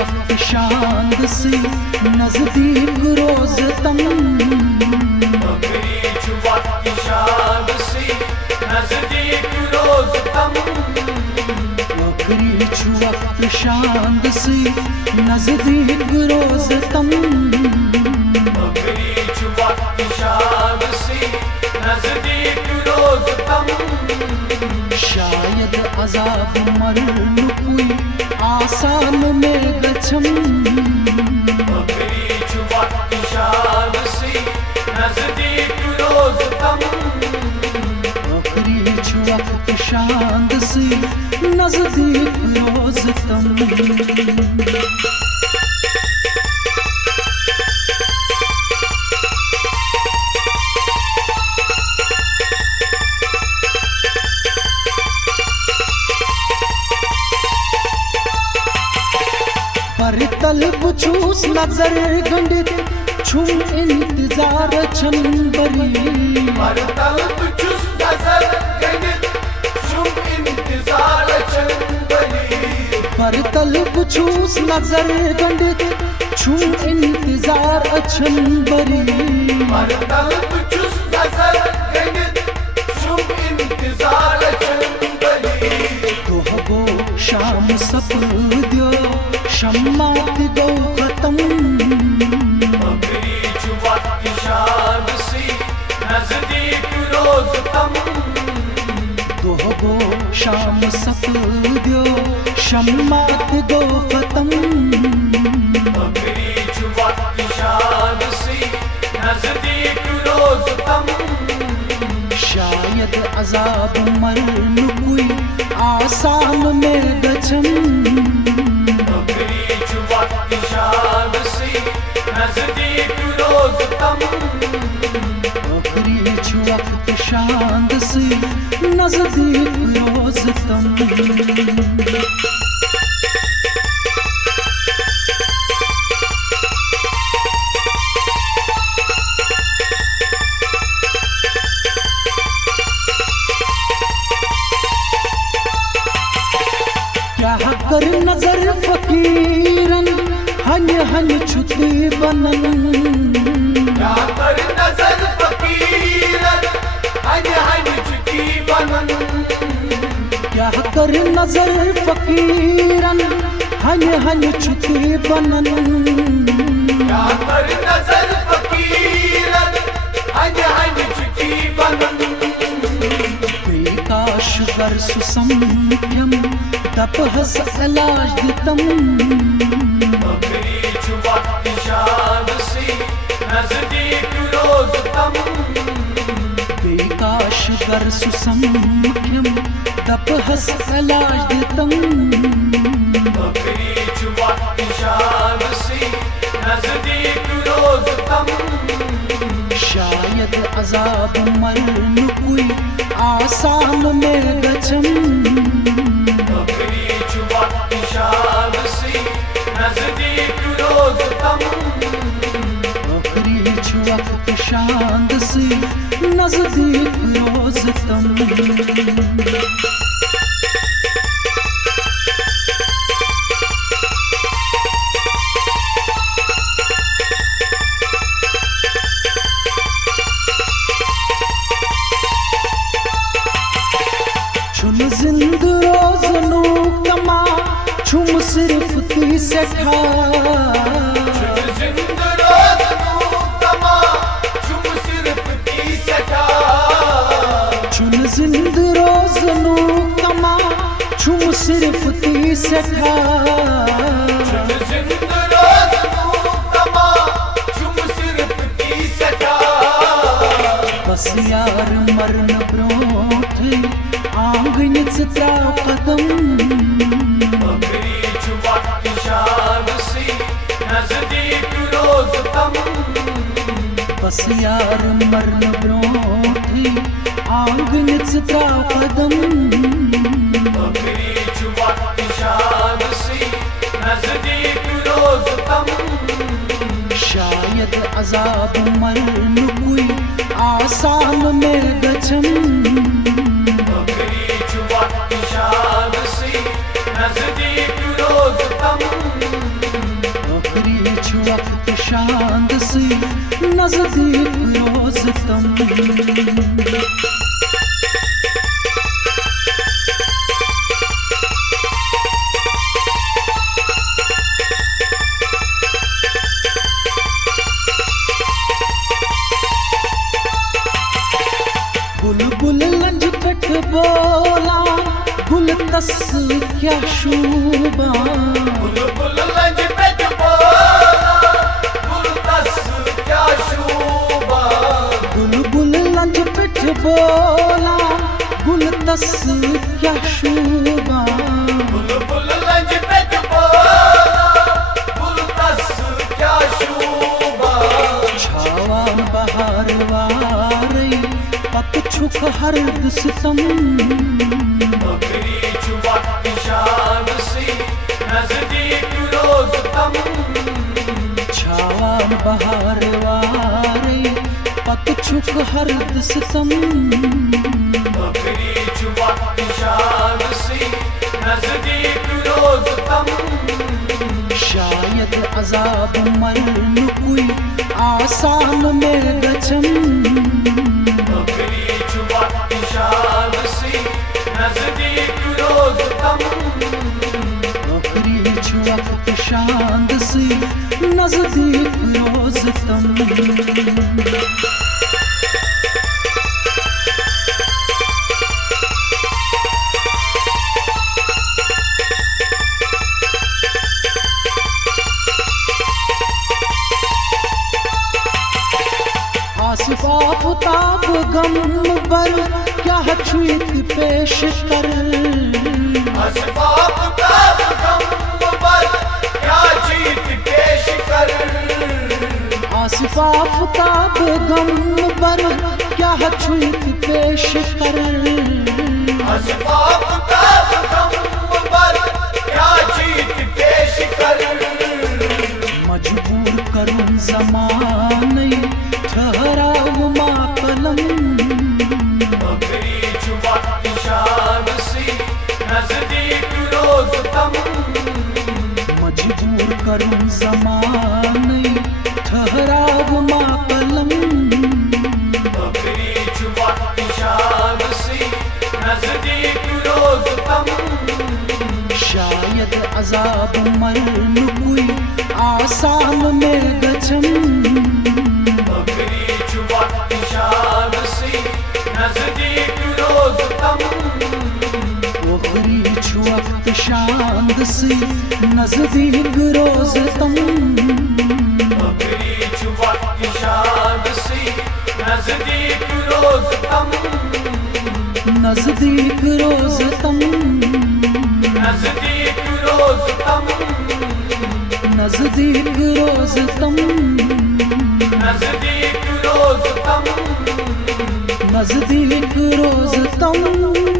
वक्त शांद से नजदीक रोज तम शाद से नजदीक रोज तम वक्त शांद से नजदीक रोज तम शाद से नजदीक रोज तम शायद अजाब मरण कोई आसान में गछम शाद से नजदीक रोज तम वक्त शांद से नजदीक रोज तम पर तलब छूस नजर गंडित छुम इंतजार छंबरी पर तलब छूस नजर गंडित छुम इंतजार छंबरी पर तलब छूस नजर गंडित छुम इंतजार छंबरी पर तलब छूस नजर गंडित छुम इंतजार छंबरी दोहगो शाम सपद्यो शम्मात गो खत्म शाद से नजदीक रोज तम दोहगो शाम सपद्यो शम्मात गो खत्म शाद से नजदीक रोज तम शायद अजाब मरण कोई आसान में गछम शाद से नजदीक रोज तम वक्त शांद से नजदीक रोज तम क्या कर नजर फकीरन हन हन छुती बनन क्या कर नजर फकीरन हन हन छुती बनन क्या कर नजर फकीरन हन हन छुती बनन क्या कर नजर फकीरन हन हन छुती बनन काश कर सुसंख्यम तपहस इलाज दितम शाद से नजदीक रोज तम बेकाश कर सुसंख्यम तपहस इलाज दितम शाद से नजदीक रोज तम शायद अजाब मरण कोई आसान में गछम शाद से नजदीक रोज तम वक्त शांद से नजदीक रोज तम जिंद रोज नू कमा छुम सिर्फ ती सठा जिंद रोज नू कमा छुम सिर्फ ती सठा छुम जिंद रोज नू कमा छुम सिर्फ ती सठा जिंद रोज नू कमा छुम सिर्फ ती सठा बस यार मरन ब्रोथ आंगन त्राव कदम शाद से नजदीक रोज तम बस यार मरन ब्रोथ आंगन त्राव कदम शाद से नजदीक रोज तम शायद अजाब मरण कोई आसान में गछम शाद से नजदीक रोज तम नजदीक रोज़तम। बुलबुल लंज पेट बोला गुल तस क्या शूबा। बुलबुल लंज पेट बोला गुल तस क्या शूबा। बुलबुल लंज पेट बोला गुल तस क्या शूबा। बुलबुल लंज पेट बोला गुल तस क्या शूबा। छावान बहार वारई पत छुक हर्द सितम। बकरी छुआ निशान सी नजदीक रोज़तम। छावान बहार वारई पत छुक हर्द सितम। बकरी छुआ निशान सी नजदीक रोज़तम। शायद अजाब मरण कोई आसान में गचम। बकरी छुआ निशान सी नजदीक रोज़तम। बकरी वक्त शांद से नजदीक रोज़तम। आसिफाफ्ताब गम बर क्या चीत पेश कर। आसिफाफ्ताब गम बर क्या चीत पेश कर। आसिफाफ्ताब गम बर क्या चीत पेश कर। आसिफाफ्ताब गम बर क्या चीत पेश कर। मजबूर करूं ज़माने ठहराव माँ कलम। बकरी छुआ निशान सी नजदीक रोज़तम। मजबूर करूं ज़माने ठहराव माँ कलम। बकरी छुआ निशान सी नजदीक रोज़तम। शायद अजाब मरण कोई आसान में गचम। बकरी छुआ निशान सी नजदीक रोज़तम। बकरी वक्त शांद से नजदीक रोज़तम। बकरी छुआ निशान सी नजदीक रोज़तम। नजदीक रोज़तम। नजदीक रोज़तम। नजदीक रोज़तम। नजदीक रोज़तम। नजदीक रोज़तम।